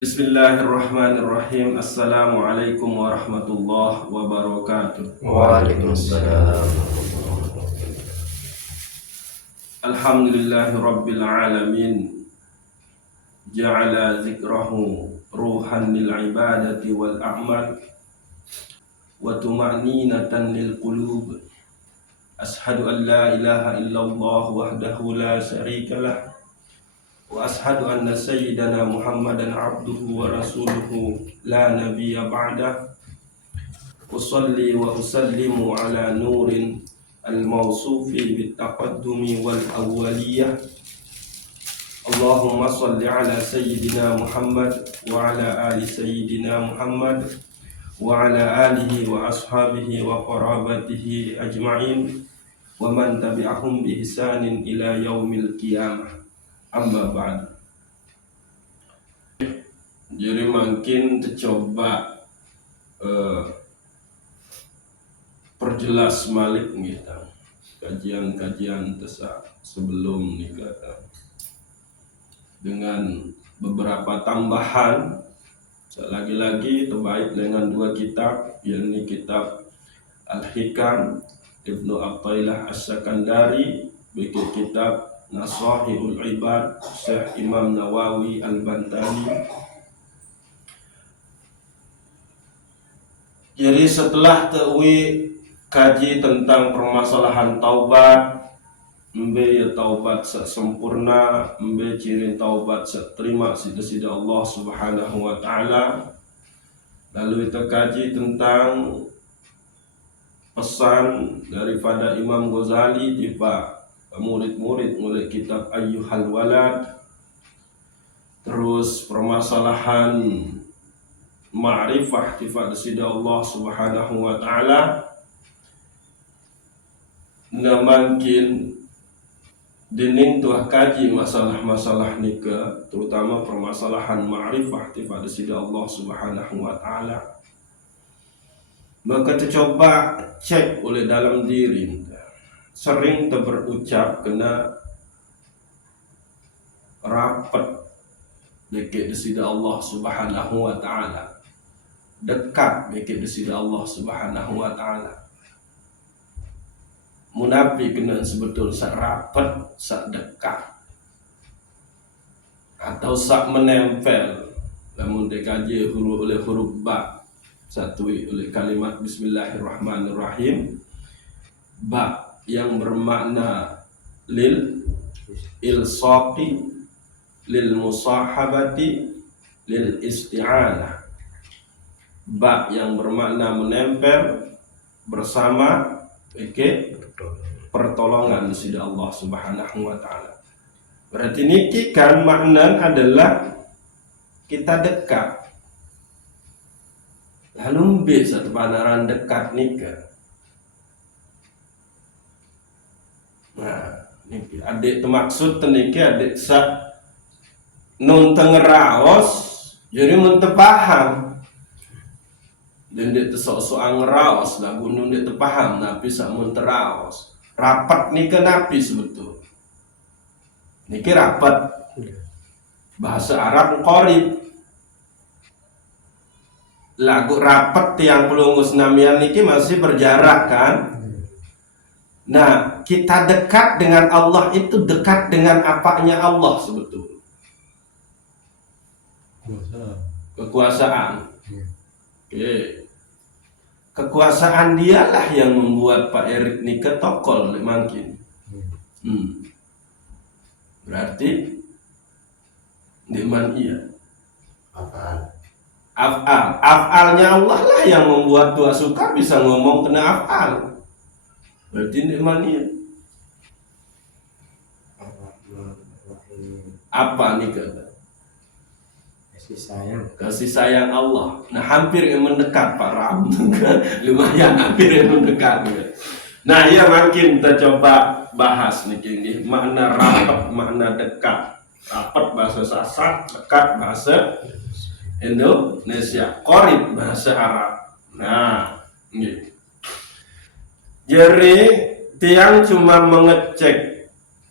Bismillahirrahmanirrahim. Assalamualaikum warahmatullahi wabarakatuh. Waalaikumsalam. Alhamdulillahi rabbil alamin. Ja'ala zikrahu ruhan lil ibadati wal a'mal wa tuma'ninatan lil qulub. Ashhadu an la ilaha illallah wahdahu la syarika lah. Wa ashhadu anna sayyidana Muhammadan abduhu wa rasuluhu la nabiyya ba'dah. Usalli wa usallimu ala nurin al-mawsufi bittaqaddumi wal awwaliyah. Allahumma salli ala sayyidina Muhammad wa ala ali sayyidina Muhammad wa ala alihi wa ashabihi wa qarabatihi ajma'in wa man tabi'ahum bi ihsanin ila yaumil qiyamah. Amma ba'd. Jadi makin tercoba perjelas malik kita kajian-kajian sebelum nikah dengan beberapa tambahan. Lagi-lagi terbaik dengan dua kitab, yakni kitab Al-Hikam Ibnu Athaillah As-Sakandari, bikin kitab Nasahihul Ibad Syekh Imam Nawawi Al-Bantani. Jadi setelah kaji tentang permasalahan taubat, ya taubat sempurna, ciri taubat terima sida Allah Subhanahu wa taala. Lalu kita kaji tentang pesan daripada Imam Ghazali di murid-murid mulai kitab Ayyuhal Walad. Terus permasalahan ma'rifah tifat sida Allah Subhanahu wa taala. Makin dening tuah kaji masalah-masalah nikah, terutama permasalahan ma'rifah tifat sida Allah Subhanahu wa taala. Maka tercoba cek oleh dalam diri, sering berucap kena rapat dekat sida Allah Subhanahu wa taala, dekat dekat sida Allah Subhanahu wa taala. Munafik kena sebetul sak rapat, sak dekat, atau sak menempel. Namun dikaji huruf oleh huruf ba, satu oleh kalimat Bismillahirrahmanirrahim. Ba yang bermakna lil ilsaqi, lil musahabati, lil isti'anah. Ba yang bermakna menempel, bersama, pertolongan dari Allah Subhanahu wa taala. Berarti niki kan makna adalah kita dekat. Lalu bisa panaran dekat nikah. Nah, niki adik maksud niki adik sa nun tengeraos jadi mun paham. Dan dia sok-sokan ngeraos lagu nun dia paham napi sak mun teraos. Rapat nikah napi sebetul. Niki rapat. Bahasa Arab qorib. Lagu rapat tiang pelunggus namian niki masih berjarak kan? Nah, kita dekat dengan Allah itu dekat dengan apanya Allah sebetul. Kekuasaan. Oke. Kekuasaan dialah yang membuat Pak Erik nikah tokol makin. Berarti di man iya. Af'alnya Allah lah yang membuat tua suka bisa ngomong kena af'al. Berarti di man iya. Apa nikah? Kasih sayang Allah. Nah, hampir yang mendekat Pak Ram. Lumayan hampir yang mendekat. Nah, ya makin kita coba bahas nih makna rapat, makna dekat. Rapat bahasa Sasak, dekat bahasa Indonesia, qorib bahasa Arab. Nah, ini. Jadi tiang cuma mengecek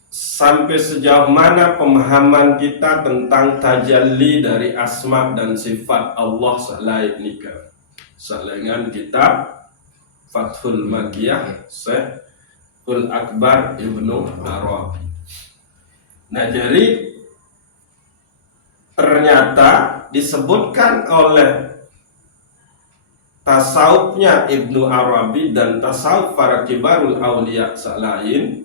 sampai sejauh mana pemahaman kita tentang tajalli dari asma dan sifat Allah selain nikah. Selengan kitab Fathul Magiyah Syekhul Akbar Ibnu Arabi. Nah, jadi ternyata disebutkan oleh tasawufnya Ibnu Arabi dan tasawuf para kibarul auliya lain,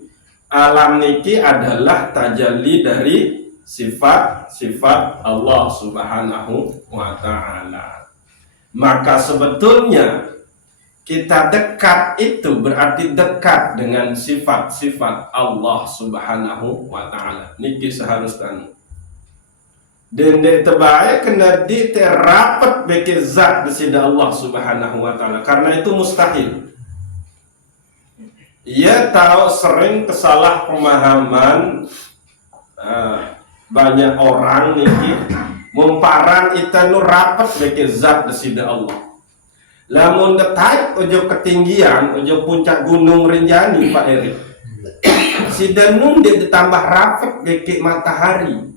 alam niki adalah tajalli dari sifat-sifat Allah Subhanahu wa ta'ala. Maka sebetulnya kita dekat itu berarti dekat dengan sifat-sifat Allah Subhanahu wa ta'ala. Niki seharusnya dendek terbaik kena diterapat bagi zat disida Allah Subhanahu wa ta'ala, karena itu mustahil. Ia tahu sering kesalah pemahaman banyak orang niki mumparan itanu rapat bagi zat disida Allah. Lamun detai ojo ketinggian, ojo puncak gunung Rinjani Pak Erik. Sidanun dia ditambah rapat bagi matahari.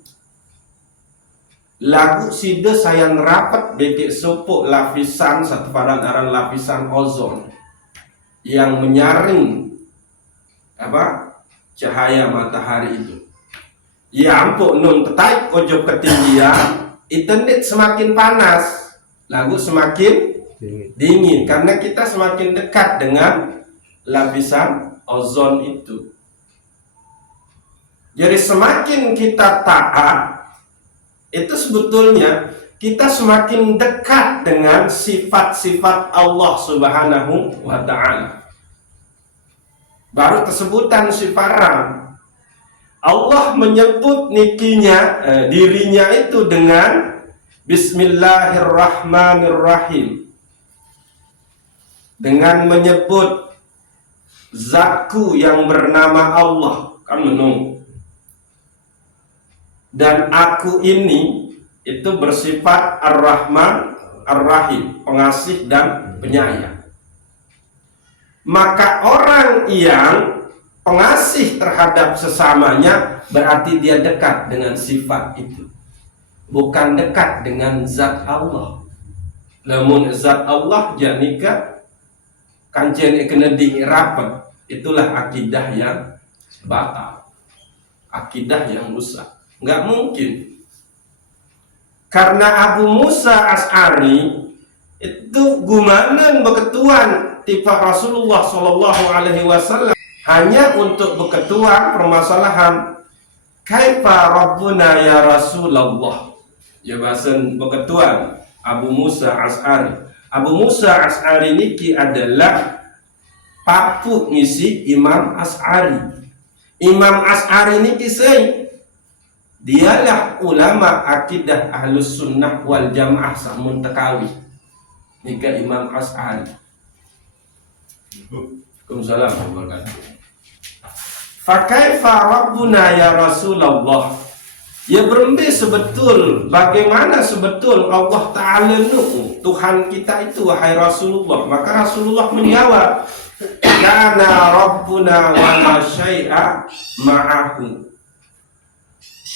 Lagu sida sayan rapat beki supuk lapisan satu paran aran lapisan ozon yang menyaring cahaya matahari itu. Ya ampun nun tetai ojo ketinggian internet semakin panas, lagu semakin dingin karena kita semakin dekat dengan lapisan ozon itu. Jadi semakin kita taat, itu sebetulnya kita semakin dekat dengan sifat-sifat Allah Subhanahu wa ta'ala. Baru kesebutan sifaran. Allah menyebut nikinya, dirinya itu dengan Bismillahirrahmanirrahim. Dengan menyebut zatku yang bernama Allah, kan menung. Dan aku ini itu bersifat Ar-Rahman Ar-Rahim, pengasih dan penyayang. Maka orang yang pengasih terhadap sesamanya berarti dia dekat dengan sifat itu, bukan dekat dengan zat Allah. Namun zat Allah janika kancen kena diirapat, itulah akidah yang batal, akidah yang rusak. Nggak mungkin. Karena Abu Musa As'ari itu gumanan beketuan tipe Rasulullah Shallallahu Alaihi Wasallam hanya untuk beketuan permasalahan kaifa Rabbuna ya Rasulullah. Ya bahasan beketuan Abu Musa As'ari. Abu Musa As'ari niki adalah papu ngisi Imam As'ari. Imam As'ari niki dialah ulama akidah ahlus sunnah wal jamaah samun tekawi nika Imam As'ari. Waalaikumsalam warahmatullahi wabarakatuh. Fakaifa Rabbuna ya Rasulullah. Ya berembe sebetul bagaimana sebetul Allah Ta'ala Tuhan kita itu wahai Rasulullah. Maka Rasulullah menjawab, kana Rabbuna wa la syai'a ma'ahu.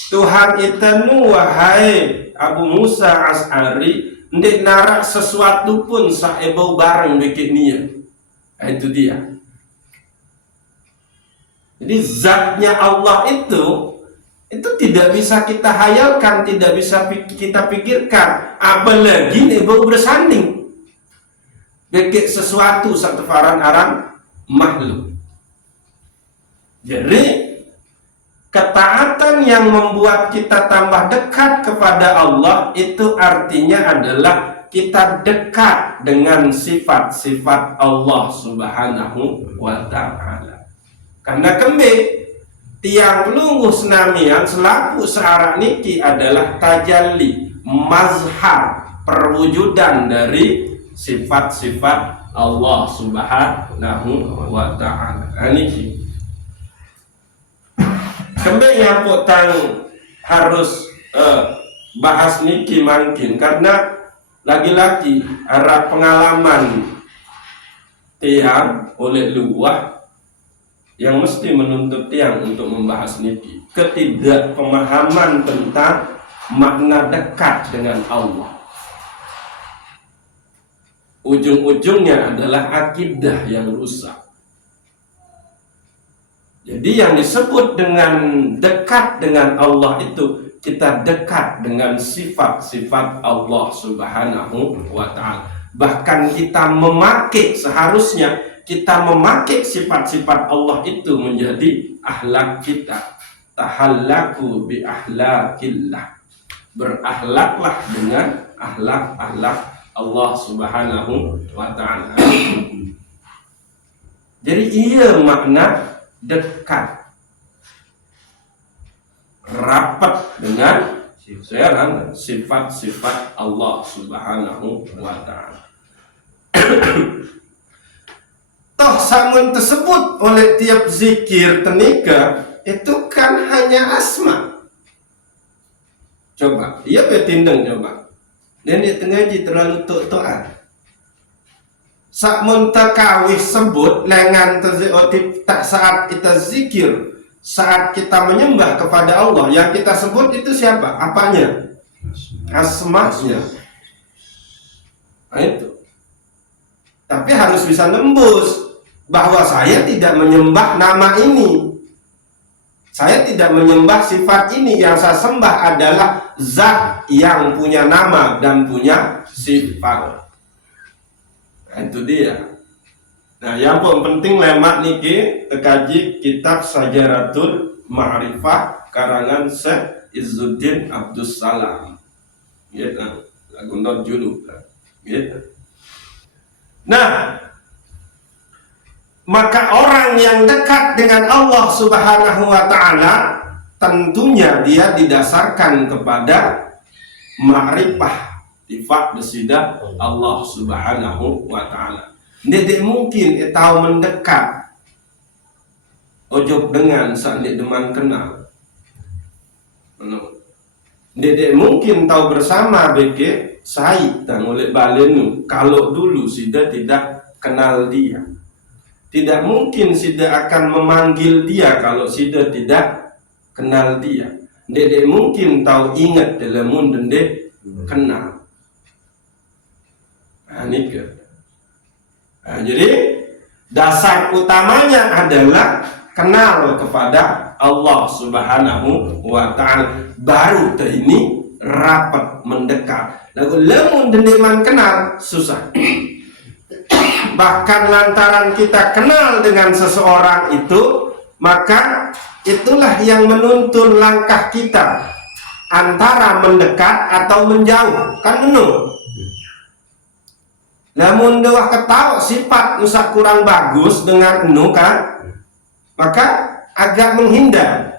Tuhan itu wahai Abu Musa As'ari ndik narak sesuatu pun saebau bareng bikin dia. Itu dia. Jadi zatnya Allah itu tidak bisa kita hayalkan, tidak bisa kita pikirkan, apalagi nebau bersanding bikin sesuatu satu faran aran makhluk. Jadi ketaatan yang membuat kita tambah dekat kepada Allah itu artinya adalah kita dekat dengan sifat-sifat Allah Subhanahu wa ta'ala. Karena kembali tiang lungguh senamian selaku searah niki adalah tajalli, mazhar, perwujudan dari sifat-sifat Allah Subhanahu wa ta'ala. Niki kembali yang potang harus bahas niki mungkin karena lagi-lagi arah pengalaman tiang oleh luah yang mesti menuntut tiang untuk membahas niki, ketidakpemahaman tentang makna dekat dengan Allah. Ujung-ujungnya adalah akidah yang rusak. Jadi yang disebut dengan dekat dengan Allah itu kita dekat dengan sifat-sifat Allah Subhanahu wa ta'ala. Bahkan kita seharusnya kita memakai sifat-sifat Allah itu menjadi akhlak kita. Tahallaku bi akhlakillah. Berakhlaklah dengan akhlak-akhlak Allah Subhanahu wa ta'ala. Jadi iya makna dekat, rapat dengan sifat-sifat Allah Subhanahu wa ta'ala. Toh samun tersebut oleh tiap zikir tenika itu kan hanya asma. Coba, dia bertindang coba. Dan dia tengaji terlalu tok-tokan. Samun takawih sebut lengan terziotip tak saat kita zikir, saat kita menyembah kepada Allah, yang kita sebut itu siapa? Apanya? Asma'nya. Nah itu. Tapi harus bisa nembus bahwa saya tidak menyembah nama ini. Saya tidak menyembah sifat ini. Yang saya sembah adalah zat yang punya nama dan punya sifat. Nah, itu dia. Nah, yang penting lemak niki tekaji kitab Sajaratul Ma'rifah karangan Syekh Izzuddin Abdus Salam. Gitu. Lagu not julu. Gitu. Nah, maka orang yang dekat dengan Allah Subhanahu wa ta'ala tentunya dia didasarkan kepada ma'rifah sifat besidah Allah Subhanahu wa ta'ala. Tidak mungkin tahu mendekat ojok dengan saat deman kenal. Tidak mungkin tahu bersama beke saya dan oleh balenu kalau dulu sudah tidak kenal dia. Tidak mungkin sudah akan memanggil dia kalau sudah tidak kenal dia. Tidak mungkin tahu ingat dalam munden dek kenal. Nah, jadi dasar utamanya adalah kenal kepada Allah Subhanahu wa ta'ala. Baru ini rapat mendekat. Lalu lemun dendeman kenal susah. Bahkan lantaran kita kenal dengan seseorang itu, maka itulah yang menuntun langkah kita antara mendekat atau menjauh. Kan menurut. Namun doa ketawa sifat nusa kurang bagus dengan enu kan, maka agak menghindar.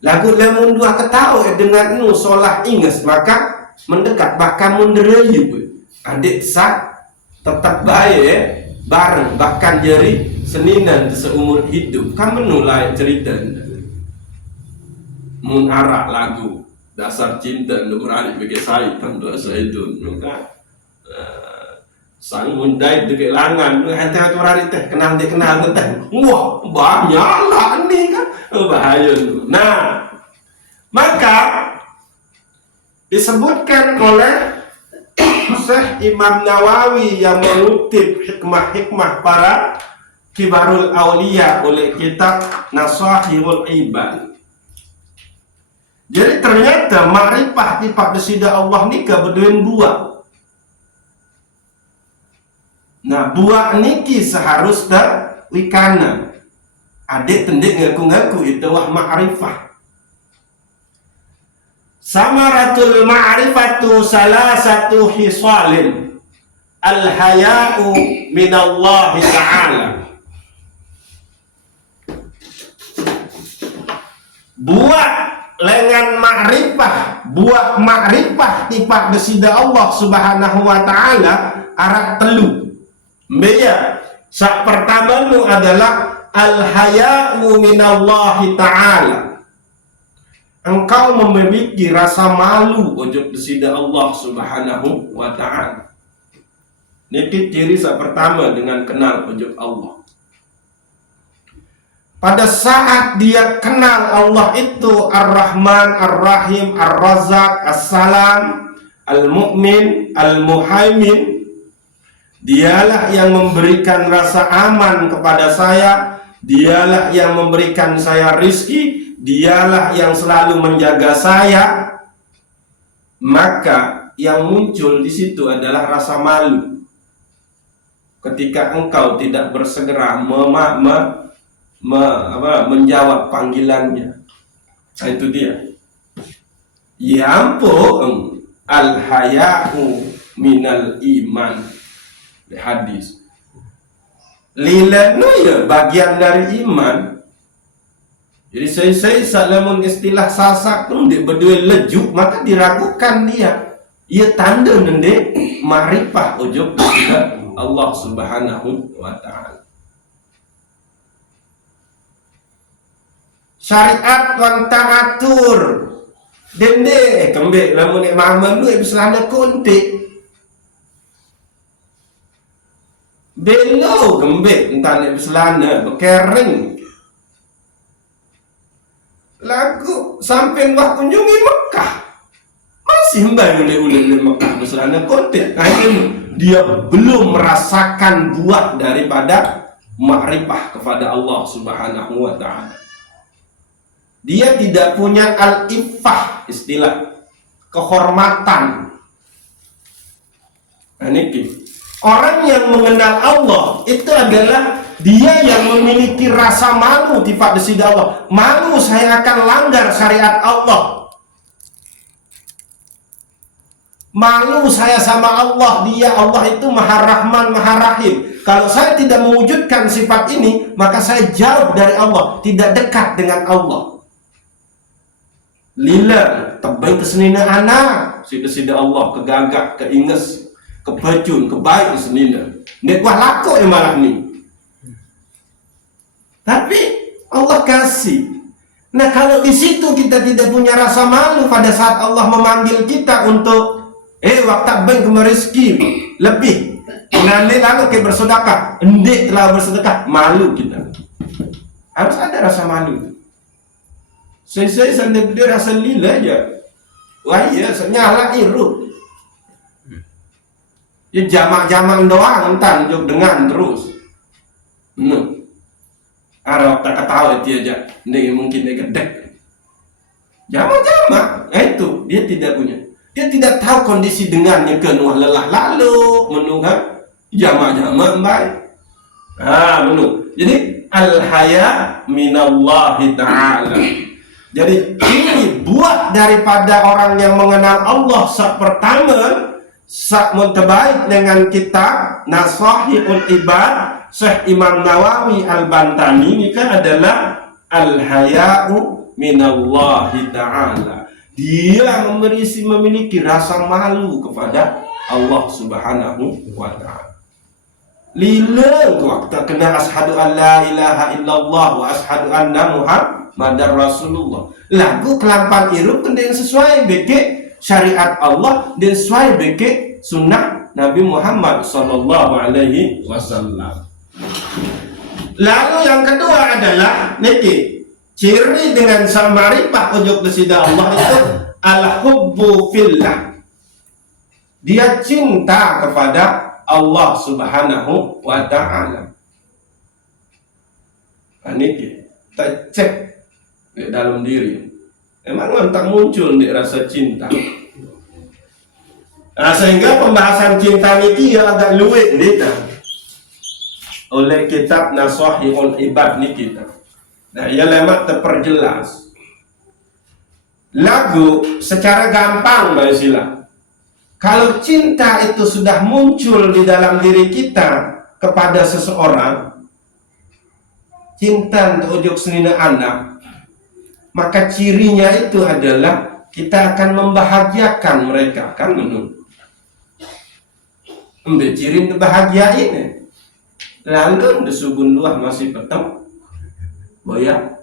Lagu namun doa ketawa dengan enu solah inges, maka mendekat bahkan munderayu. Adik sak tetap baik bareng bahkan jadi seninan seumur hidup. Kan menulai cerita mun arak lagu dasar cinta nomor bagi saya kan dosa itu maka sang mundai dekat langan hantar turari teh kenal teh wah banyak lah ni kan bahaya. Nah maka disebutkan oleh Syekh Imam Nawawi yang mengutip hikmah-hikmah para kibarul aulia oleh kitab Nasahihul Ibad. Jadi ternyata ma'rifah sifat besidah Allah ni kebeduan buah. Nah buah niki seharusnya wikana. Adik tendik ngaku-ngaku itu wah ma'rifah. Samaratul ma'rifatu salasatu hisalin. Al-haya'u minallahi ta'ala. Buah lengan ma'rifah, buah ma'rifah sifat besidah Allah Subhanahu wa ta'ala arak telu. Beya, sak pertama nu adalah al-haya'u minallahi ta'ala. Engkau memiliki rasa malu ojok besidah Allah Subhanahu wa ta'ala. Ini ciri sak pertama dengan kenal ojok Allah. pada saat dia kenal Allah itu Ar-Rahman, Ar-Rahim, Ar-Razzaq, As-Salam, Al-Mu'min, Al-Muhaimin, dialah yang memberikan rasa aman kepada saya, dialah yang memberikan saya rizki, dialah yang selalu menjaga saya, maka yang muncul di situ adalah rasa malu. Ketika engkau tidak bersegera menjawab panggilannya. Nah, itu dia. Ya ampun, al-haya'u minal iman. Hadis. Lilanu ya bagian dari iman. Jadi saya salamun istilah sasak tu dia berdua lejuk, maka diragukan dia. Ia tanda nende ma'rifah ujub kepada Allah Subhanahu wa ta'ala. Syariat wan ta'atur dende kembek lamun nek mahaman lu bisalana kontek belo kembek entah nek bisalana berkering lagu sampai wah kunjungi Mekah masih mbak ule-ule Mekah bisalana kontek. Nah itu dia belum merasakan buah daripada ma'rifah kepada Allah Subhanahu wa ta'ala. Dia tidak punya al-iffah, istilah kehormatan. Nah, ini orang yang mengenal Allah itu adalah dia yang memiliki rasa malu di sisi Allah. Malu saya akan langgar syariat Allah. Malu saya sama Allah, dia Allah itu Maha Rahman, Maha Rahim. Kalau saya tidak mewujudkan sifat ini, maka saya jauh dari Allah, tidak dekat dengan Allah. Lila, tebai kesenina anak, sida-sida Allah, kegagak, keinges, kepecun, kebaik kesenina. Nek wah laku malah ni. Tapi Allah kasih. Nah kalau di situ kita tidak punya rasa malu pada saat Allah memanggil kita untuk waktu bank rezeki lebih. Nanti lalu ke bersedekah, endik telah bersedekah, malu kita. Harus ada rasa malu. Saya sampai dia rasa lila aja. Wah iya, nyala irut. Ya jamak-jamak doang entar jok dengan terus. Arab tak ketawa itu aja. Ini mungkin dia gedek. Jamak-jamak, itu dia tidak punya. Dia tidak tahu kondisi dengannya kenuh lelah lalu menunggu jamak-jamak baik. Menunggu. Jadi al-haya minallahi ta'ala. Jadi ini buah daripada orang yang mengenal Allah pertama terbaik dengan kitab Nasahihul Ibad Syekh Imam Nawawi Al-Bantani ini kan adalah al-haya'u minallahi ta'ala. Dia memiliki rasa malu kepada Allah Subhanahu wa ta'ala. Lila waktu kena ashadu an la ilaha illallah wa ashadu anna Muhammadar Rasulullah. Lagu kelampan irup kena yang sesuai beke syariat Allah dan sesuai beke sunnah Nabi Muhammad sallallahu alaihi wasallam. Lalu yang kedua adalah niki ciri dengan samaripah ujuk desida Allah itu al-hubbu fillah. Dia cinta kepada Allah Subhanahu wa ta'ala. Ini kita cek di dalam diri. Memang tak muncul di rasa cinta. Nah, sehingga pembahasan cinta ini ya agak luwih kita oleh kitab Nasahihul Ibad ini kita. Nah, ia lemak terperjelas. Lagu secara gampang Mbak Sila. Kalau cinta itu sudah muncul di dalam diri kita kepada seseorang, cinta untuk ujuk senina anak, maka cirinya itu adalah kita akan membahagiakan mereka, kan menurut. Ambil ciri bahagia ini. Lalu desugun luah masih petang, boyak,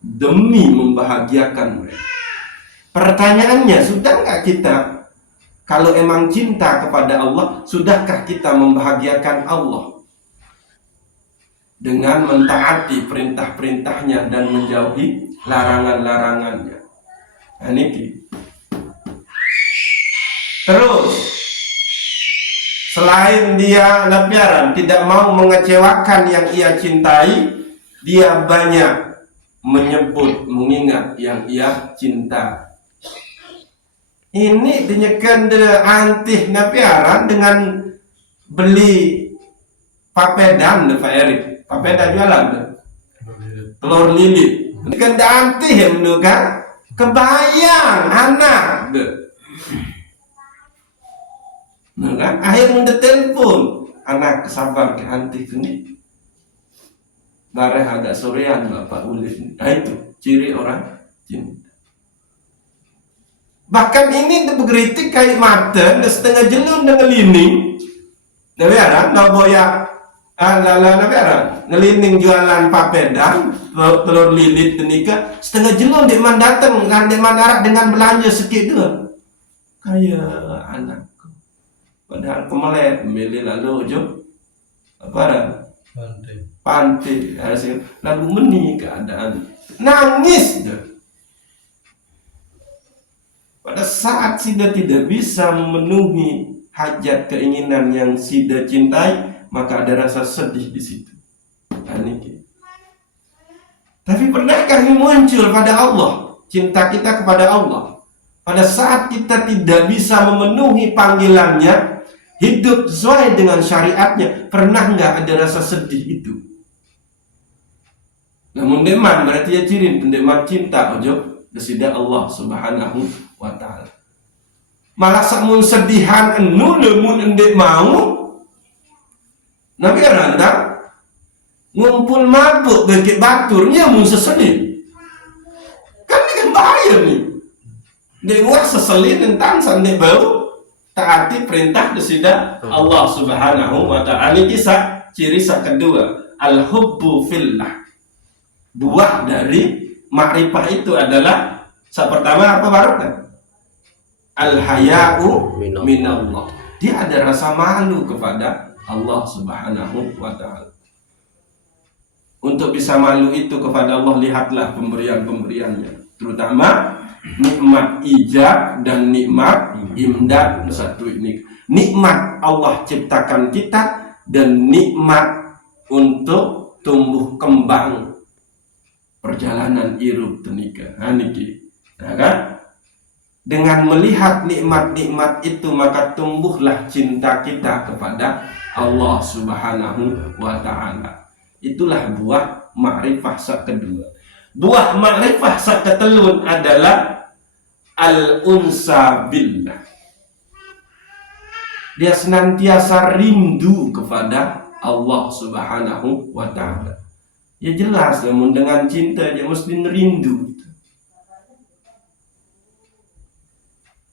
demi membahagiakan mereka. Pertanyaannya, sudahkah kita? Kalau emang cinta kepada Allah, sudahkah kita membahagiakan Allah? dengan mentaati perintah-perintahnya dan menjauhi larangan-larangannya. Nah, niki. Terus selain dia nabiaran tidak mau mengecewakan yang ia cintai, dia banyak menyebut, mengingat yang ia cinta. Ini dinyekan de antih nabiaran dengan beli papedan de Pak Erik. Papeda jualan de telur lilit. Dinyekan de antih ya menurut kebayang anak de. Nah kan, akhirnya telepon anak sabar ke antih ini. Bareh agak sorean Bapak Ulin. Nah itu ciri orang cinta. Bahkan ini berkritik kayak mata setengah jelun dengan lining. Nabiaran, boya nabiaran ngelining jualan papedang, telur lilit tenika setengah jelun dek man datang kan dek man arah dengan belanja sikit dua. Kayak anakku. Padahal kemelet milih lalu jo apa pantai hasil lalu meni keadaan nangis deh. Pada saat Sida tidak bisa memenuhi hajat keinginan yang Sida cintai, maka ada rasa sedih di situ. Tapi pernahkah ini muncul pada Allah, cinta kita kepada Allah? Pada saat kita tidak bisa memenuhi panggilannya, hidup sesuai dengan syariatnya, pernah nggak ada rasa sedih itu? Namun deman berarti ya ciri pendeman cinta ojo desida Allah Subhanahu wa ta'ala. Malah samun sedihan enu lemun endek mau nabi randa ngumpul mabuk bagi baturnya mun sesedih. Kan ini kan bahaya nih. Dek ngah seselin tentang sandek bau taati perintah desida Allah Subhanahu wa ta'ala. Ini kisah ciri kedua, al-hubbu fillah. Buah dari makrifah itu adalah pertama apa baru kan? Al-haya'u minallah. Dia ada rasa malu kepada Allah Subhanahu wa ta'ala. Untuk bisa malu itu kepada Allah, lihatlah pemberian-pemberiannya, terutama nikmat ijab dan nikmat imdad. Satu ini nikmat Allah ciptakan kita dan nikmat untuk tumbuh kembang perjalanan hidup tenika. Niki. Nah, kan? Dengan melihat nikmat-nikmat itu maka tumbuhlah cinta kita kepada Allah Subhanahu wa ta'ala. Itulah buah ma'rifah kedua. Buah ma'rifah ketelun adalah al-unsa billah. Dia senantiasa rindu kepada Allah Subhanahu wa ta'ala. Ya jelas, namun dengan cinta dia mesti rindu.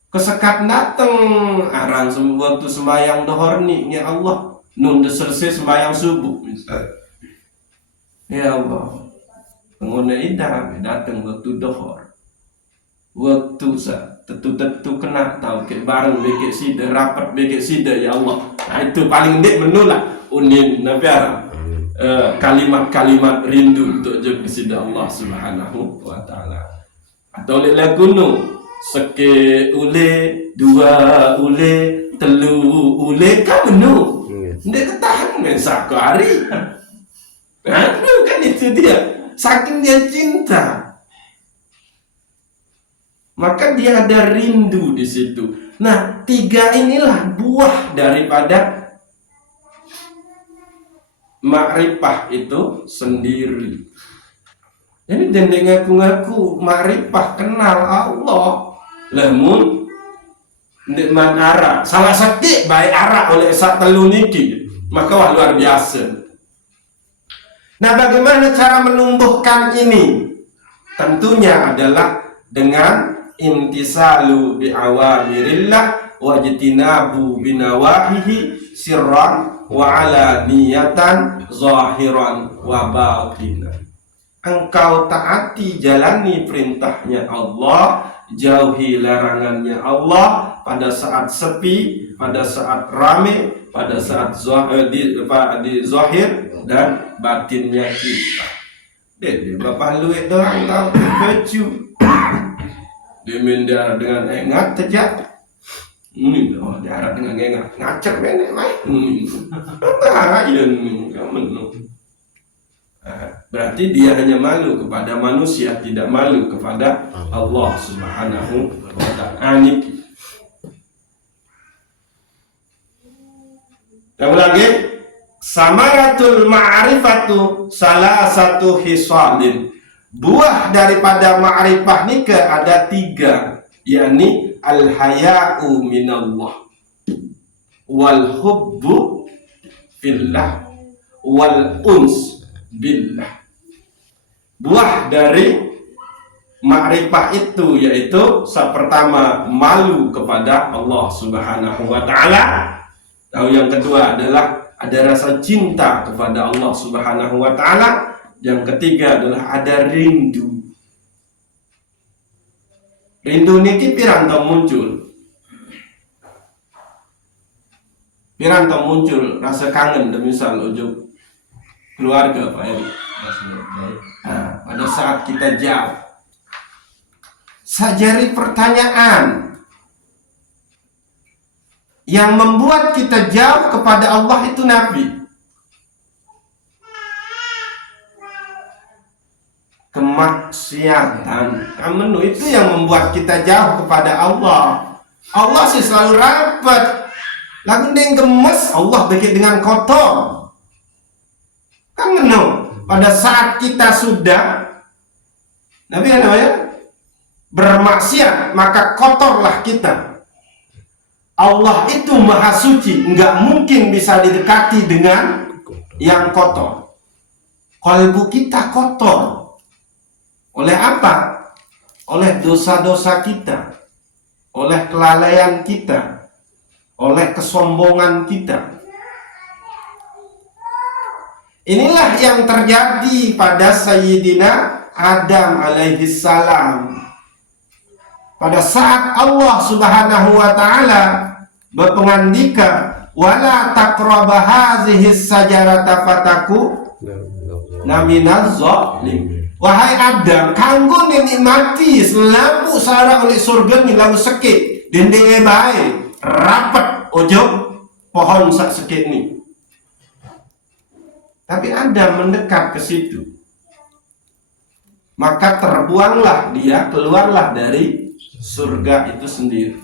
Kesekat datang arang waktu sembahyang dohor nih ya Allah nun selesai sembahyang subuh misalnya. Ya Allah pengguna indah datang waktu dohor waktu tetu kena tahu ke bareng bekek sida rapat bekek sida ya Allah. Nah itu paling dek menolak unin nabiara kalimat-kalimat rindu untuk jadi sida Allah Subhanahu wa ta'ala. Atau lelak gunung seke ule, dua ule, telu ule kan menu. Dia ketahan mensak ke hari. Aduh kan itu dia. Saking dia cinta, maka dia ada rindu di situ. Nah, tiga inilah buah daripada makrifah itu sendiri. Jadi dendeng ngaku-ngaku makrifah kenal Allah. Lamun ndek man ara salah sakit baik ara oleh sak telu niki maka wah luar biasa. Nah, bagaimana cara menumbuhkan ini? Tentunya adalah dengan imtisalu bi awamirillah wajtinabu binawahihi sirran wa alaniyatan zahiran wa batinan. Engkau taati jalani perintahnya Allah jauhi larangannya Allah pada saat sepi, pada saat rame, pada saat di zahir dan batinnya kita. Dia bapak luit doang tahu baju. Dia minda dengan engat saja. Ini oh dia dengan engat ngacak benek mai. Berarti dia hanya malu kepada manusia, tidak malu kepada Allah Subhanahu wa ta'ala. Yang lagi, samaratul ma'rifatu salah satu hisalin. Buah daripada ma'rifah nikah ada 3, yakni al-haya'u minallah, wal hubbu fillah, wal uns billah. Buah dari ma'rifah itu yaitu pertama malu kepada Allah Subhanahu wa ta'ala. Lalu yang kedua adalah ada rasa cinta kepada Allah Subhanahu wa ta'ala. Yang ketiga adalah ada rindu. Rindu niki pirantong muncul. Pirantong muncul rasa kangen, misal ujuk keluarga Pak Eri. Nah, pada saat kita jauh, sajari pertanyaan yang membuat kita jauh kepada Allah itu Nabi. Kemaksiatan, amenu itu yang membuat kita jauh kepada Allah. Allah sih selalu rapat. Lagu yang gemes, Allah bikin dengan kotor. Kan menu. Pada saat kita sudah Nabi namanya bermaksiat, maka kotorlah kita. Allah itu maha suci, enggak mungkin bisa didekati dengan yang kotor. Kalbu kita kotor. Oleh apa? Oleh dosa-dosa kita, oleh kelalaian kita, oleh kesombongan kita. Inilah yang terjadi pada Sayyidina Adam alaihi salam. Pada saat Allah Subhanahu wa ta'ala berpengandika, wala taqraba hazihi sajarata fataku naminaz zalim. Wahai Adam, kanggo nikmati selalu sarang oleh surga ni lalu sekit dendenge bae rapat ojo pohon sak sekit ni. Tapi Adam mendekat ke situ, maka terbuanglah dia, keluarlah dari surga itu sendiri.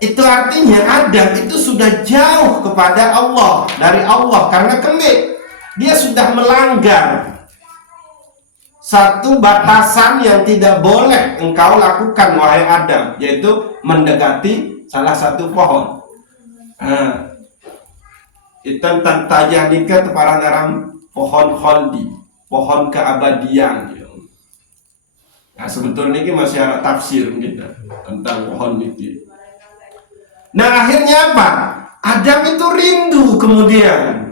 Itu artinya Adam itu sudah jauh kepada Allah, dari Allah, karena kemit. Dia sudah melanggar satu batasan yang tidak boleh engkau lakukan wahai Adam, yaitu mendekati salah satu pohon. Itu tentang tajadika para ngaram pohon kholdi, pohon keabadian. Nah sebetulnya ini masih ada tafsir gitu tentang pohon itu. Nah akhirnya apa? Adam itu rindu kemudian.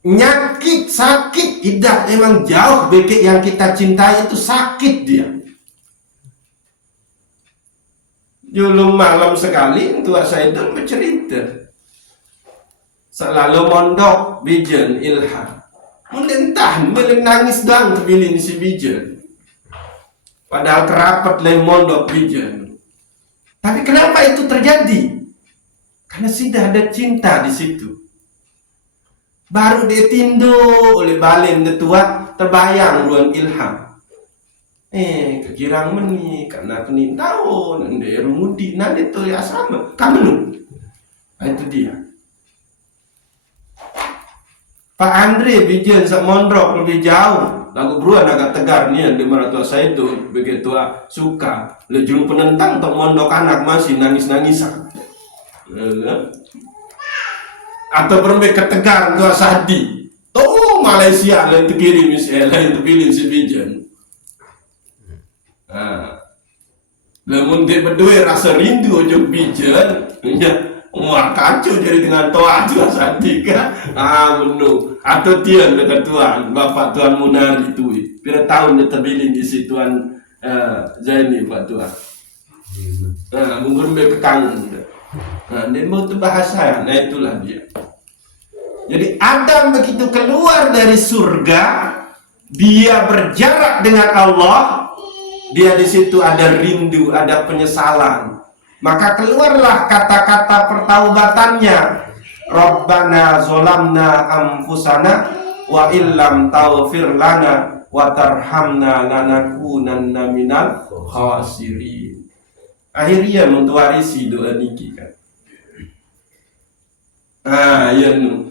Nyakit, sakit, tidak, memang jauh beki yang kita cintai itu sakit dia. Dulu malam sekali tua saya itu bercerita, selalu mondok bijen ilham, melintah, menangis dang terbilin si bijen. Padahal kerapat leh mondok bijen. Tapi kenapa itu terjadi? Karena sudah ada cinta di situ. Baru dia tindu oleh balin tua terbayang ruang ilham. Kekirang meni karena kenin tahun dia rumudi nanti tu ya sama kamu. Itu dia. Pak Andre bijen sak mondrok lebih jauh. Lagu beruan agak tegar nih di maratua saya itu begitu suka. Lejung penentang tok mondok anak masih nangis-nangisan. Atau mereka tegar tua sadi. Tuh Malaysia lain terkirim lain terpilih si bijen. Namun dia berdua rasa rindu aja bijen. Wah, kacau jadi dengan toa Tuhan Santika. Menu. Atau Tian dekat Tuhan, Bapak Tuhan Munari itu. Pira tahun dia terbiling di situ Tuhan Zaini Pak Tuhan. Mengurumbe kekangen. Dia mau tu bahasa, nah itulah dia. Jadi Adam begitu keluar dari surga, dia berjarak dengan Allah, dia di situ ada rindu, ada penyesalan. Maka keluarlah kata-kata pertaubatannya. Rabbana zolamna anfusana wa illam taghfir lana wa tarhamna lanakunanna minal khasirin. Akhirnya mentuarisi doa niki kan. Ya nu.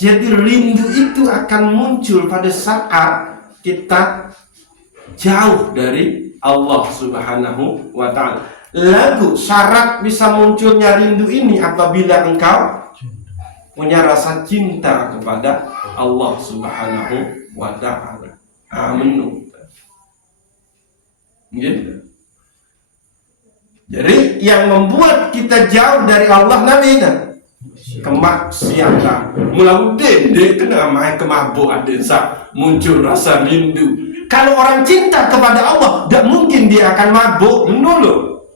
Jadi rindu itu akan muncul pada saat kita jauh dari Allah Subhanahu wa ta'ala. Lalu syarat bisa munculnya rindu ini apabila engkau punya rasa cinta kepada Allah Subhanahu wa ta'ala. Amin. Gitu. Jadi yang membuat kita jauh dari Allah Nabi kemaksiatan. Mula dia kena main kemabuk ada muncul rasa rindu. Kalau orang cinta kepada Allah, tidak mungkin dia akan mabuk dulu.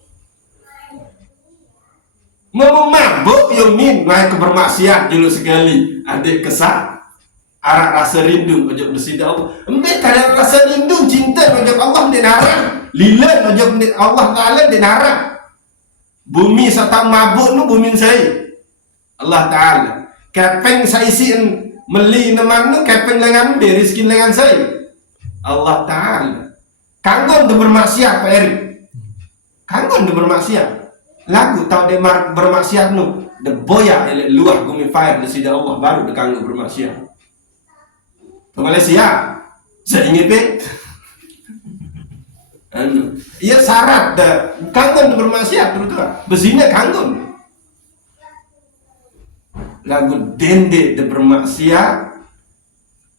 Mau mabuk yomin main kebermaksiat dulu sekali. Adik kesal, arak rasa rindu ojok bersida Allah. Embet ada rasa rindu cinta ojok Allah dia haram. Lila ojok Allah Taala dia haram. Bumi serta mabuk nu bumi saya. Allah Ta'ala kepeng saya isiin meli neman nu kepeng lengan be rezeki lengan saya Allah Ta'ala kanggon tu bermaksiat Pak Eri kanggon tu bermaksiat lagu tau de bermaksiat nu de boya elek luah gumi fire de sida Allah baru de kanggo bermaksiat ke Malaysia saya ingin pe iya syarat de kanggon tu bermaksiat terus bezina kanggon lagu dende de bermaksiat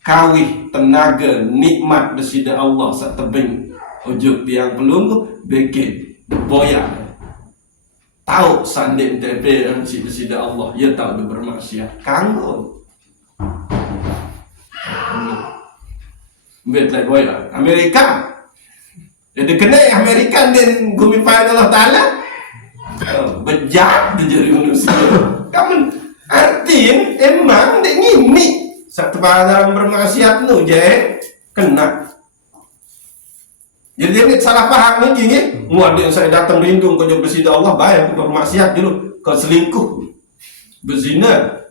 kawih tenaga nikmat desida Allah sak tebing ujuk tiang pelunggu beken boya tahu sandik tepe anci desida Allah ia tahu de bermaksiat kanggo bet lai boya Amerika dia kena Amerika dan gumi fire Allah Taala bejat jadi manusia kamu artiin emang dek ngini satu dalam bermaksiat nu je kena. Jadi dia salah paham ni gini. Muat dia saya datang rindu kau jumpa bersida Allah bayar bermaksiat dulu kau selingkuh berzina.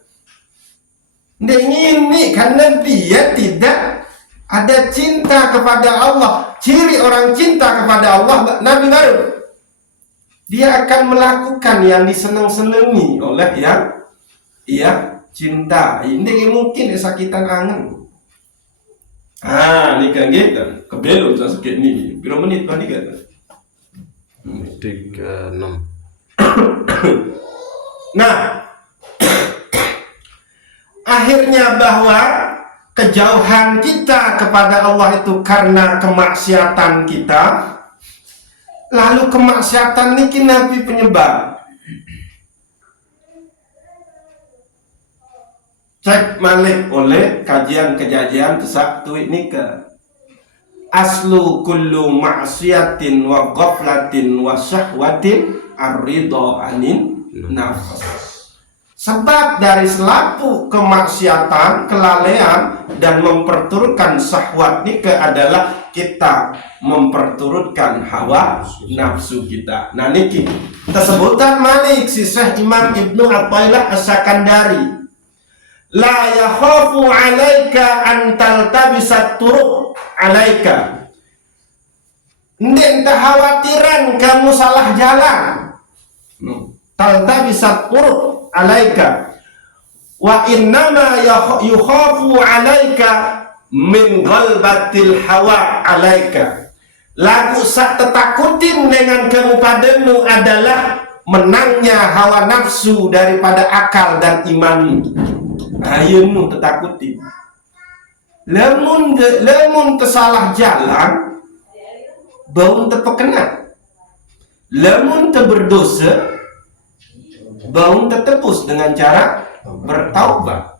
Dek ngini karena dia tidak ada cinta kepada Allah. Ciri orang cinta kepada Allah Nabi baru dia akan melakukan yang disenang-senangi oleh yang iya cinta ini mungkin sakitan angan ni kan gitu kebelo tak sakit ni berapa menit tadi kan 36. Nah akhirnya bahwa kejauhan kita kepada Allah itu karena kemaksiatan kita lalu kemaksiatan ini nabi penyebab cek malik oleh kajian kejadian kesak tuik nikah aslu kullu ma'siyatin wa ghaflatin wa syahwatin ar-ridha anin nafs. Sebab dari selaku kemaksiatan, kelalaian dan memperturutkan syahwat nikah adalah kita memperturutkan hawa nafsu kita. Nah niki tersebutkan Malik si Syekh Imam Ibnu Athaillah As-Sakandari la yakhafu alaika an taltabisat turuq alaika. Ndek khawatiran kamu salah jalan. Taltabisat turuq alaika. Wa innama yukhafu alaika min ghalbatil hawa alaika. Lagu sak tetakutin dengan kamu padamu adalah menangnya hawa nafsu daripada akal dan imanmu. Ayunmu tetakuti. Lemun kesalah jalan, bau terpekena. Lemun terberdosa, baru tertebus dengan cara bertaubat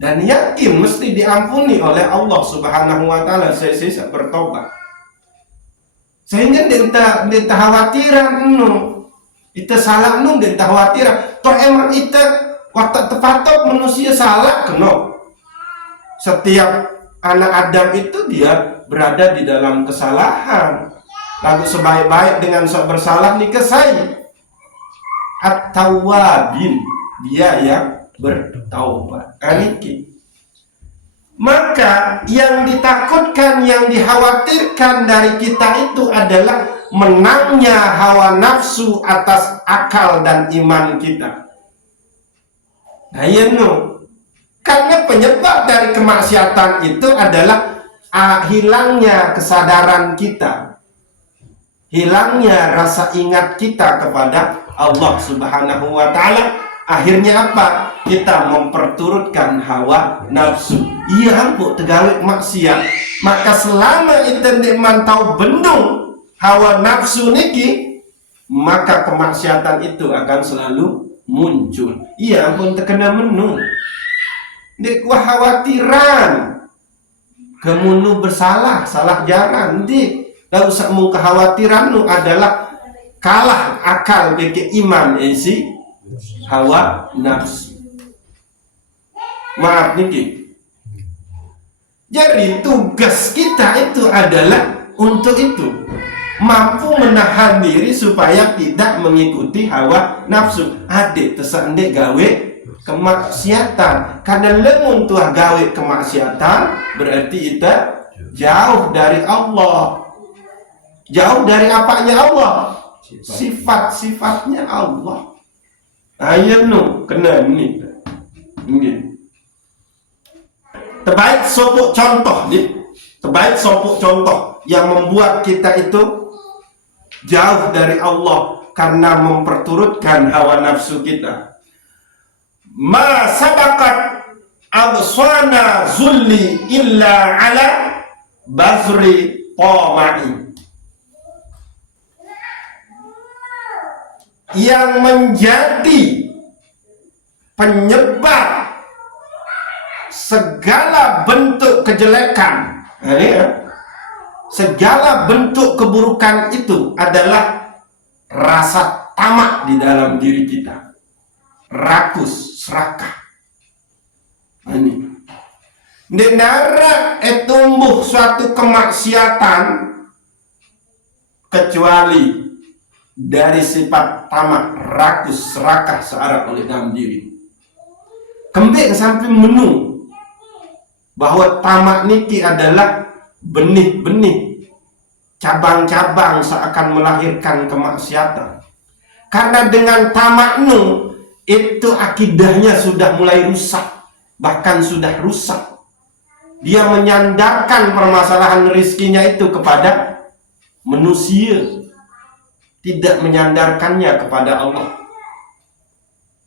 dan yakin mesti diampuni oleh Allah Subhanahu wa taala sesisa bertobat. Sehingga dia khawatiran kita salah dia khawatiran. Toh emang kita waktu tepatok manusia salah kena. Setiap anak Adam itu dia berada di dalam kesalahan. Lalu sebaik-baik dengan bersalah dikesai. At-tawwabin, dia yang bertaubat. Aniki. Maka yang ditakutkan, yang dikhawatirkan dari kita itu adalah menangnya hawa nafsu atas akal dan iman kita. Nah, karena penyebab dari kemaksiatan itu adalah hilangnya kesadaran kita, hilangnya rasa ingat kita kepada Allah Subhanahu wa taala. Akhirnya apa? Kita memperturutkan hawa nafsu. Iya ampun tegawe maksiat. Maka selama kita mantau bendung hawa nafsu niki, maka kemaksiatan itu akan selalu muncul. Iya ampun terkena menu. Dek khawatiran kemunu bersalah, salah jalan. Dek, dah usah mu kekhawatiran nu adalah kalah akal beke iman isi hawa nafsu. Maaf niki. Jadi tugas kita itu adalah untuk itu, mampu menahan diri supaya tidak mengikuti hawa nafsu. Adik tersandek gawe kemaksiatan. Karena lemun tuah gawe kemaksiatan berarti kita jauh dari Allah. Jauh dari apanya Allah? Sifat-sifatnya Allah. Ayo kena ini. Terbaik sopuk contoh nih. Terbaik sopuk contoh yang membuat kita itu jauh dari Allah karena memperturutkan hawa nafsu kita. Ma sabaqat absana zulli illa ala bazri tama'i. Yang menjadi penyebab segala bentuk kejelekan, segala bentuk keburukan itu adalah rasa tamak di dalam diri kita, rakus, serakah. Ini denara tumbuh suatu kemaksiatan kecuali dari sifat tamak, rakus, serakah searah oleh dalam diri. Kembali sampai menu bahwa tamak niki adalah benih-benih, cabang-cabang seakan melahirkan kemaksiatan. Karena dengan tamak itu akidahnya sudah mulai rusak, bahkan sudah rusak. Dia menyandarkan permasalahan rizkinya itu kepada manusia, tidak menyandarkannya kepada Allah.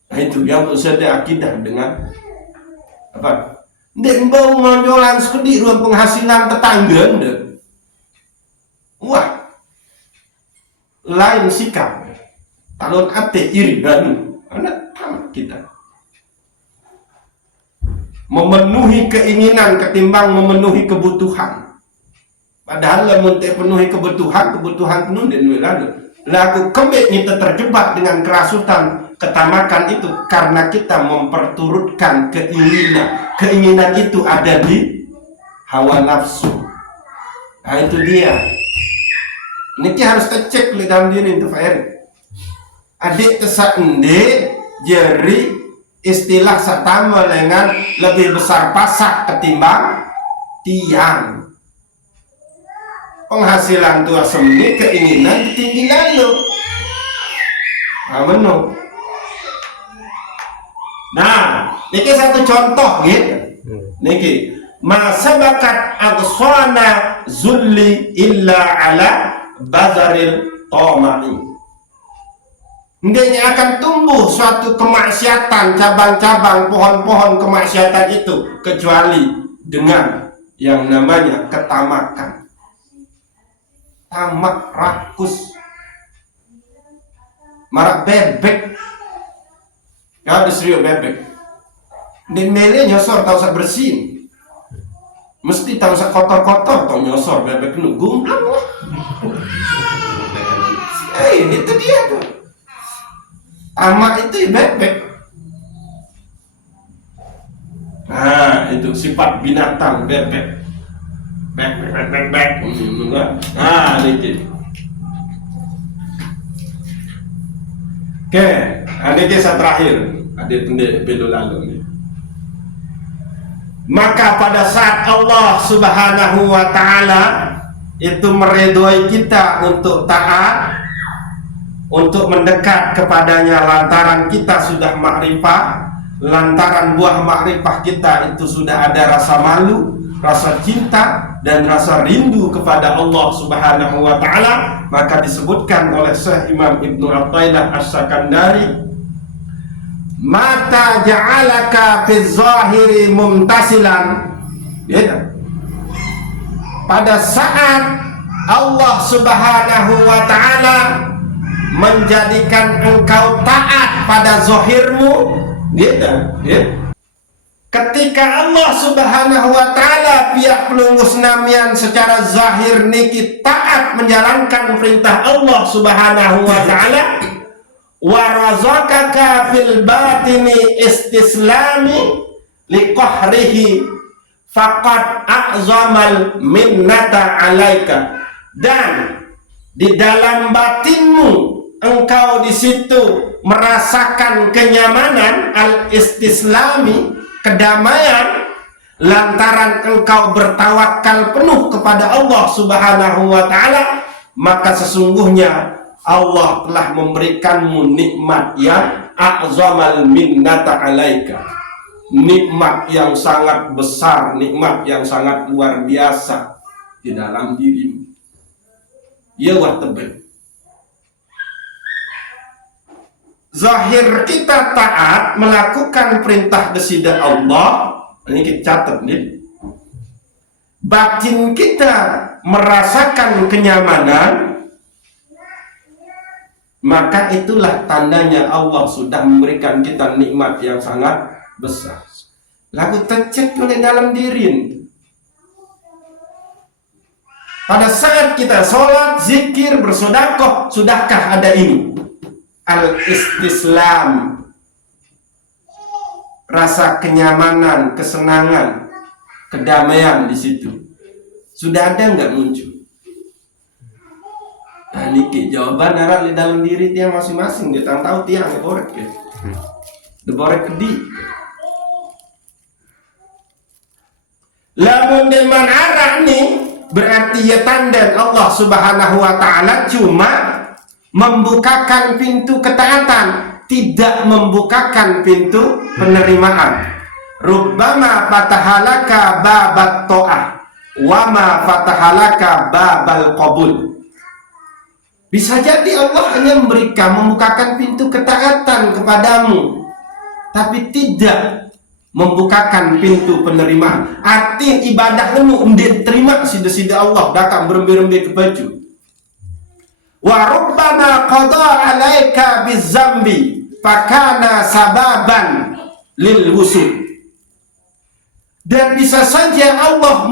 Nah itu yang sudah akidah dengan apa? Ndek bau ngonjolan sekedi ruang penghasilan tetangga ndek. Wah, lain sikap. Talon ate iri dan anak tamat kita. Memenuhi keinginan ketimbang memenuhi kebutuhan. Padahal lamun teh penuhi kebutuhan penuh dan lalu. Lagu kembali kita terjebak dengan kerasutan ketamakan itu karena kita memperturutkan keinginan. Keinginan itu ada di hawa nafsu. Nah itu dia. Ini harus tercek di dalam diri itu Pak Eri. Adik kesande jeri istilah satama dengan lebih besar pasak ketimbang tiang. Penghasilan tua semi keinginan tinggi lalu. Nah, niki satu contoh gitu. Niki masa bakat agsana zulli illa ala bazaril tama'i. Hendaknya akan tumbuh suatu kemaksiatan, cabang-cabang pohon-pohon kemaksiatan itu kecuali dengan yang namanya ketamakan. Tamak rakus, marak bebek, Kau diseriuk bebek. Di mele nyosor tahu sak bersih. Mesti tahu sak kotor-kotor tahu nyosor bebek nu gumplang lah. Ini tuh dia tuh. Tamak itu bebek. Nah, itu sifat binatang bebek. Bek. Nah, itu. Oke, ada kisah terakhir. Ada pendek belum lalu nih. Maka pada saat Allah Subhanahu wa Ta'ala itu meridhoi kita untuk taat, untuk mendekat kepadanya lantaran kita sudah makrifah, lantaran buah makrifah kita itu sudah ada rasa malu, rasa cinta dan rasa rindu kepada Allah Subhanahu wa Ta'ala, maka disebutkan oleh Syekh Imam Ibnu Athaillah As-Sakandari, mata ja'alaka fi zahiri mumtasilan, ya. Pada saat Allah Subhanahu wa Ta'ala menjadikan engkau taat pada zahirmu, ya. Ketika Allah Subhanahu wa Ta'ala pihak pelunggus namian secara zahir niki taat menjalankan perintah Allah Subhanahu wa Ta'ala, wa razaqaka fil batini istislami liqahrihi faqad a'zamal minnata alaika, dan di dalam batinmu engkau di situ merasakan kenyamanan al-istislami, kedamaian, lantaran engkau bertawakal penuh kepada Allah Subhanahu wa Ta'ala, maka sesungguhnya Allah telah memberikanmu nikmat yang a'zamal minnata alaika, nikmat yang sangat besar, nikmat yang sangat luar biasa di dalam dirimu. Ya wah tebel. Zahir kita taat melakukan perintah desida Allah, ini kita catat nih. Batin kita merasakan kenyamanan, maka itulah tandanya Allah sudah memberikan kita nikmat yang sangat besar. Lalu tercek oleh dalam diri. Pada saat kita sholat, zikir, bersedekah, sudahkah ada ini? Al-istislam, rasa kenyamanan, kesenangan, kedamaian di situ sudah ada nggak muncul? Nah, niki jawaban arah di dalam diri dia masing-masing. Dia tahu tiang borek ya, deborek kedi. Lamun deman arah nih berarti ya tanda Allah Subhanahu wa Ta'ala cuma membukakan pintu ketaatan, tidak membukakan pintu penerimaan. Rubbama fatahalaka babat ta'ah wa ma fatahalaka babal qabul. Bisa jadi Allah hanya membukakan pintu ketaatan kepadamu, tapi tidak membukakan pintu penerimaan. Arti ibadah kamu diterima sida-sida Allah, dakam berembe-rembe ke baju. Wa rubbama qada alaika bizambi fakana sababan lil wusul. Dan bisa saja Allah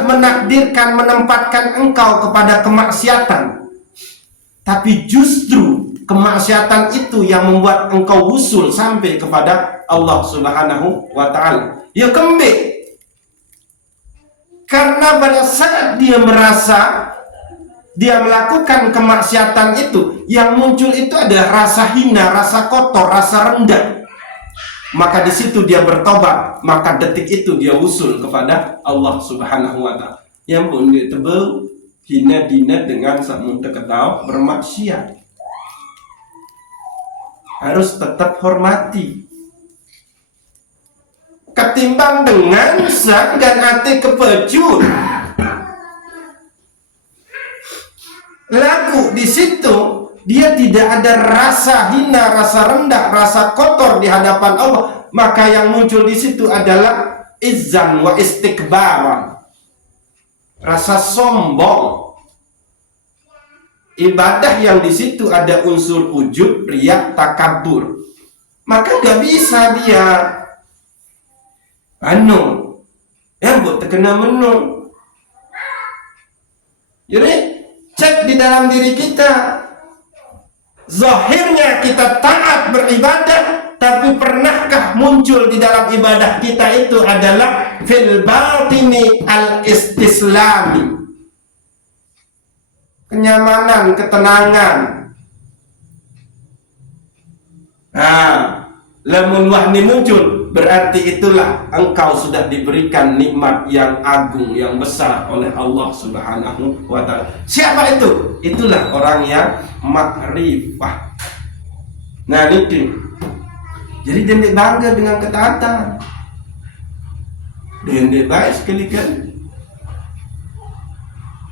menakdirkan menempatkan engkau kepada kemaksiatan, tapi justru kemaksiatan itu yang membuat engkau wusul sampai kepada Allah Subhanahu wa Ta'ala. Ya kembali, karena pada saat dia merasa dia melakukan kemaksiatan itu, yang muncul itu adalah rasa hina, rasa kotor, rasa rendah. Maka di situ dia bertobat, maka detik itu dia usul kepada Allah Subhanahu wa Ta'ala. Yang pun dia tebel hina dina dengan samun terketahui bermaksiat. Harus tetap hormati. Ketimbang dengan dan hati kepecut. Lagu di situ dia tidak ada rasa hina, rasa rendah, rasa kotor di hadapan Allah, maka yang muncul di situ adalah izzan wa istikbaran, rasa sombong. Ibadah yang di situ ada unsur ujub, riya, takabur. maka nggak bisa dia buat terkena menung. Jadi cek di dalam diri kita, zahirnya kita taat beribadah, tapi pernahkah muncul di dalam ibadah kita itu adalah fil batini al-istislami, kenyamanan, ketenangan. Lamun wahni muncul, berarti itulah engkau sudah diberikan nikmat yang agung, yang besar oleh Allah Subhanahu wa ta'ala. Siapa itu? Itulah orang yang makrifah. Nah ini, jadi dia bangga dengan ketaatan, dia baik sekali kan.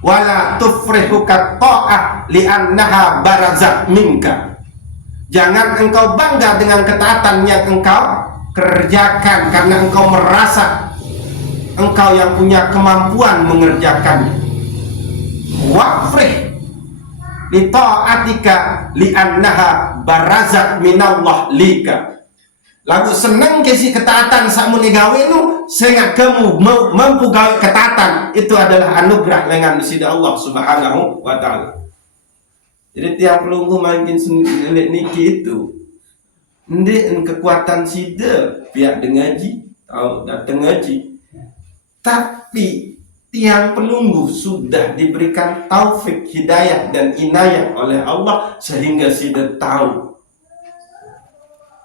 Wala tufrihuka ta'ah li'annaha barazat minka. Jangan engkau bangga dengan ketaatan yang engkau kerjakan karena engkau merasa engkau yang punya kemampuan mengerjakannya. Wafrih li ta'atika li'annaha barazat minallah lika. Lagu seneng kesi ketaatan sakmune gawe nu sehingga kamu mampu gawe ketaatan, itu adalah anugerah lengan di sisi Allah Subhanahu wa ta'ala. Jadi tiap pelunggu makin sendiri niki itu ndek kekuatan sida pihak dengaji atau datang ngaji, tapi tiang pelunggu sudah diberikan taufik, hidayah dan inayah oleh Allah sehingga sida tahu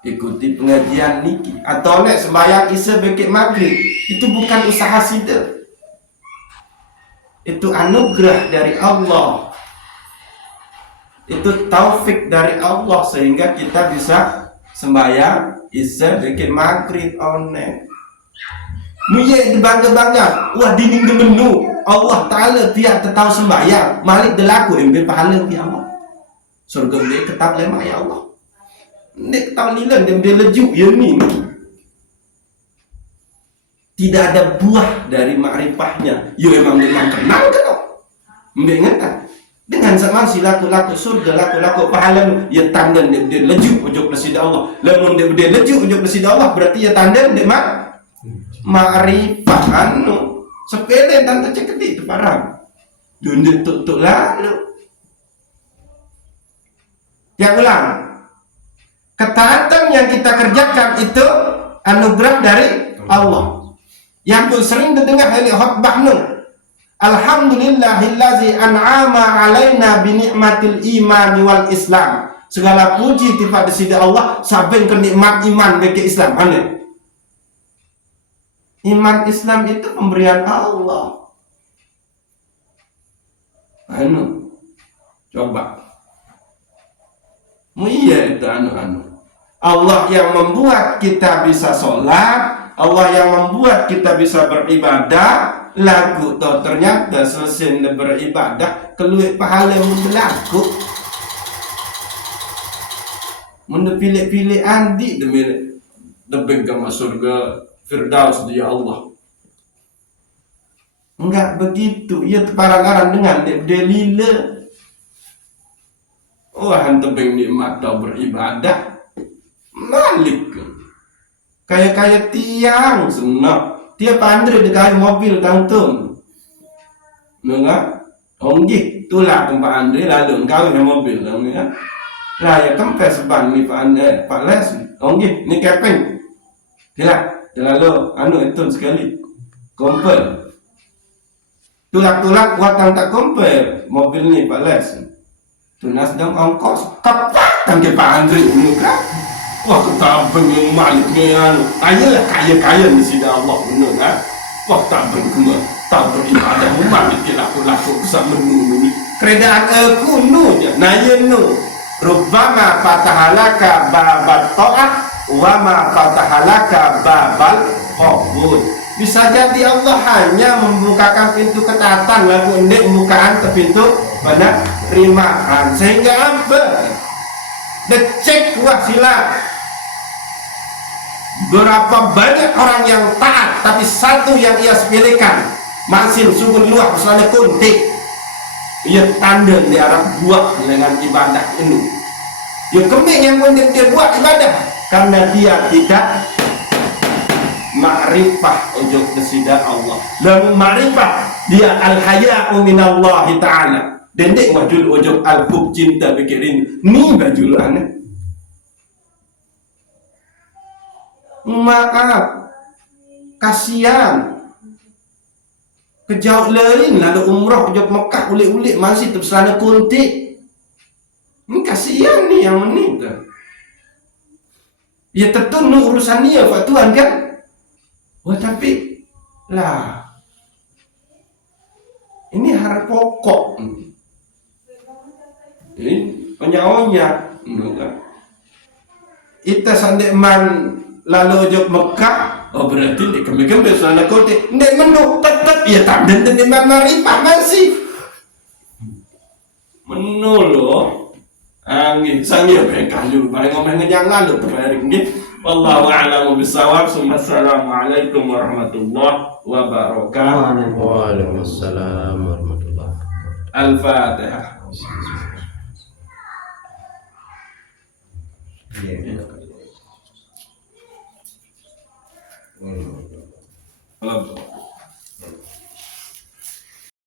ikuti pengajian niki atau nek sembahyang isya bekik maghrib itu bukan usaha sida, itu anugerah dari Allah. Itu taufik dari Allah sehingga kita bisa sembahyang isya dikit maghrib onek. Muye dibangga-bangga, wah dinding demenu Allah Ta'ala tiap tetau sembahyang malik delaku ambil pahala di Allah. Surga dia ketak lemah ya Allah. Nek tahu lilan dia lejuk ya ni. Tidak ada buah dari makrifahnya. Yo memang kenal kan? Mbek ngata. Dengan sama si laku-laku surga, laku-laku pahala, ya tanda dia lejuk ujuk nasida Allah. Lamun dia lejuk ujuk nasida Allah, berarti ya tanda dia ma'rifah sepele tanda ceketi itu parah. Dunia tuk lalu. Yang ulang, ketaatan yang kita kerjakan itu anugerah dari Allah. Yang pun sering terdengar dari khutbah nun. Alhamdulillahillazi an'ama alaina bi ni'matil iman wal islam. Segala puji tifat di sisi Allah sampai ke nikmat iman bagi Islam. Iman Islam itu pemberian Allah. Coba. Iya itu Allah yang membuat kita bisa sholat, Allah yang membuat kita bisa beribadah. Lagu tau ternyata selesai beribadah keluar pahala berlaku mana pilih-pilih andi demi ke surga Firdaus dia Allah. Enggak begitu, ia terparang-parang dengan dia lila. Hantu nikmat tau beribadah malik kayak tiang senang. Dia pandai dekat mobil tangtung. Enggak? Onggih, itulah tempat Andre lalu engkau yang mobil ya. Lah ya kempes ban ni Pak Andre, Pak Les. Onggih, ni kepeng. Dia lalu itu sekali. Kompel. Tulak-tulak buatan tak kompel mobil ni Pak Les. Tunas dong ongkos. Kapak tangke Pak Andre ini kan? Wah ketabeng yang maliknya ayolah kaya-kaya di sini Allah benar kan? Wah tabeng kemana? Tabeng ibadah malik laku-laku sama menunggu keredaan kununya nayenu rubbama fatahalaka babat ta'ah wa ma fatahalaka babal qabul. Bisa jadi Allah hanya membukakan pintu ketaatan lalu endek membukaan ke pintu penerimaan sehingga apa? Dicek wasilah. Berapa banyak orang yang taat tapi satu yang ia sepelekan masih sungguh luar misalnya kuntik ia tanda di arah buat dengan ibadah ini ya kemik yang pun dia buat ibadah karena dia tidak ma'rifah ujub kesida Allah. Dan ma'rifah dia al-haya'u minallahi ta'ala. Dendek majul ujub al-hub cinta pikirin. Ni bajul aneh. Maaf, kasihan. Kejauh lain lalu umrah ujub Mekah ulik-ulik masih terselana kuntik. Ini kasihan nih yang meninggal. Ya tentu urusan dia Pak Tuhan kan. Wah tapi lah ini hal pokok. Ini onya-onya. Kita sandek man lalu ujub Mekah. Oh berarti ni kami-kami selana kote. Ndek menduk tetap ya tak dan man marifah masih. Menoloh. Angin sanggih kayu bareng ngomong jangan lu terbaring nggih. Wallahu a'lamu bissawab. Assalamualaikum warahmatullahi wabarakatuh. Waalaikumsalam warahmatullahi wabarakatuh. Al-Fatihah. Iya. Allah.